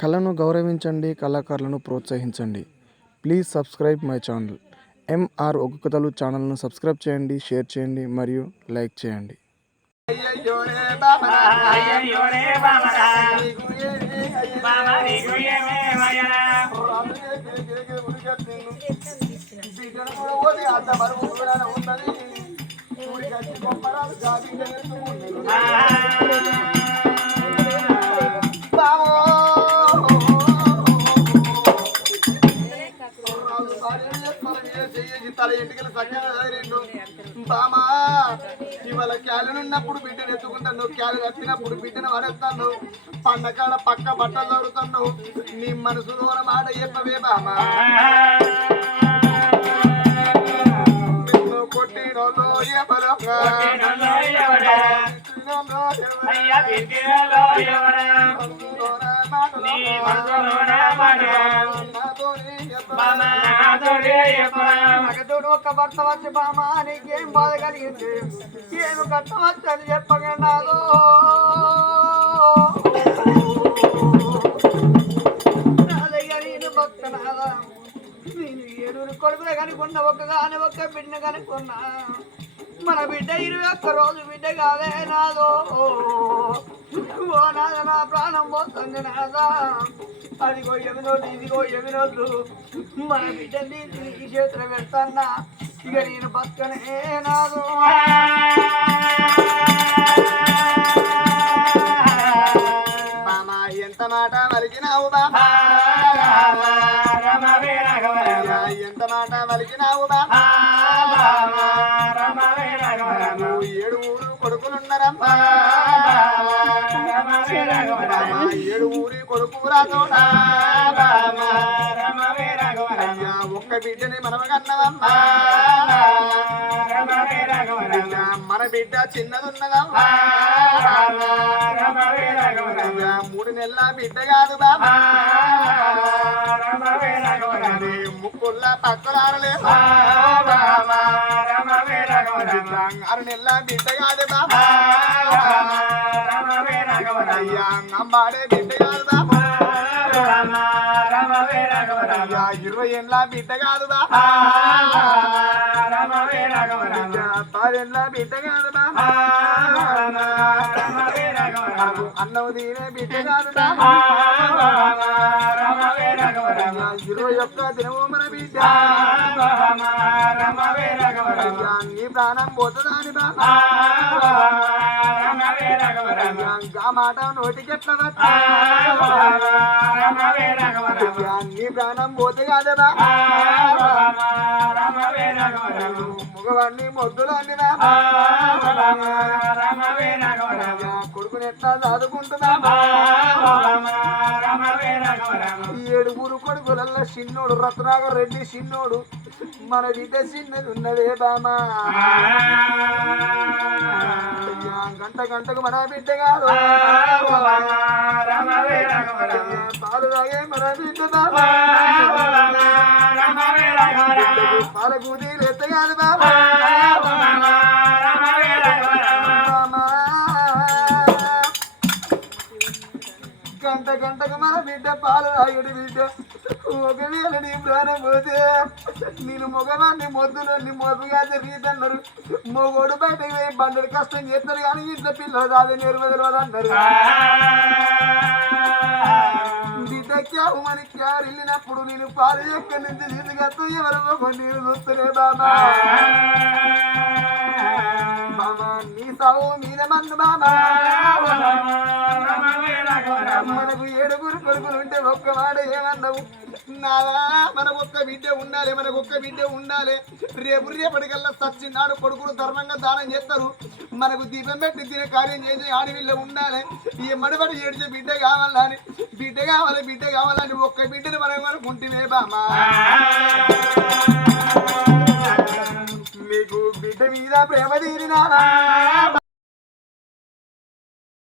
కళను గౌరవించండి, కళాకారులను ప్రోత్సహించండి. Please subscribe my channel. MR ఒగ్గు కథలు ఛానల్ను సబ్స్క్రైబ్ చేయండి, షేర్ చేయండి మరియు లైక్ చేయండి. తల ఎంటికలు చక్కగా రెండు బామా ఇవాళ క్యాలెన్ ఉన్నప్పుడు బిడ్డను ఎత్తుకుంటాను, క్యాలెన్ ఎత్తినప్పుడు బిడ్డను వరేస్తాను, పండకాడ పక్క బట్టలు దొరుకుతాను. నీ మనసులో మాట చెప్పవే బామా. కొట్టినోళ్ళు ఎవరో ఒక్క భర్త వచ్చి బామా నీకేం బాధ కలిగింది, ఏమి కట్టవచ్చు అని చెప్పగా నాదో నా దగ్గర నేను భక్త నాదా. నేను 7 కొడుకులు కనుకున్నా, ఒక్క బిడ్డ కనుకున్నా. మన బిడ్డ 21 రోజు బిడ్డ కాదే నాదో. ఓ నాద నా ప్రాణం పోతుంది నాదా. అదిగో ఎమినోళ్ళు ఇదిగో ఎమినోళ్ళు మన బిడ్డని ఈ చేతులు పెడతాన్నా. ఇక నేను బతకనే నాదు. బామా ఎంత మాట వలికినావు బామా, ఎంత మాట వలికినావు బామా. 7 కొడుకులున్నారమ్మా, 7 కొడుకురాతో ఒక్క బిడ్డని మనమ కన్నదమ్మా. మన బిడ్డ చిన్నదున్నదమ్మా, 3 నెలల బిడ్డ కాదు బాబా. ముక్కుల్ల పక్కలాడలే 6 నెలల బిడ్డ కాదు బాబా. అమ్మాడే బిడ్డ కాదు బాబా. 20 ఏళ్ళ బిడ్డ కాదు బాబా. 10 ఏళ్ళ బిడ్డ కాదు బాబా. అన్నం తినే బిడ్డ కాదు బాబా. 21 దినము మన బిడ్డ. నీ ప్రాణం పోతుందని బాబా. ఆ మాట నోటికెట్ల నీ ప్రాణం పోతే కాదరా. మగవాడిని మొద్దులాంటి కొడుకుని ఎట్లా చదువుకుంటున్నా. 7 కొడుకులల్లో చిన్నోడు రత్నాకర్ రెడ్డి చిన్నోడు, మన బిడ్డ చిన్నది ఉన్నదే బామా. గంటకు మన బిడ్డ కాదు, పాలు తాగే మన బిడ్డ బాబా. పాల కూతీలు ఎత్త కాదు బాబా. గంటకు మన బిడ్డ పాలు తాగుడు బిడ్డ. ఒకవేళ నీ ప్రాణం పోతే నేను మగవాన్ని మొద్దులు మొదలుగా రీతన్నారు. మొగోడు బయటకు పోయి బండడి కష్టం చేస్తారు కానీ ఇంట్లో పిల్లలు దాది నిర్వదలు అన్నారు. బిడ్డక్యావు మనకి వెళ్ళినప్పుడు నేను పాలు ఎక్కడి నుంచి తీసుకొస్తూ ఎవరో నీరు చూస్తలే బాబా. బాబా నీ సాగు మీద మన్ను బాబా. మనకు 7 కొడుకులు ఉంటే ఒక్క మాట ఏమన్నావు నాదా. మనకు ఒక్క బిడ్డ ఉండాలి, మనకు ఒక్క బిడ్డ ఉండాలి. రేపటికల్లా సచ్చినాడు కొడుకులు ధర్మంగా దానం చేస్తారు. మనకు దీపం పెట్టి తినే కార్యం చేసే ఆడవిల్ల ఉండాలి. ఈ మడిపడి ఏడ్చే బిడ్డ కావాలని, బిడ్డ కావాలని ఒక్క బిడ్డను మనం అనుకుంటే బామా. మీకు బిడ్డ మీద ప్రేమ తీరినా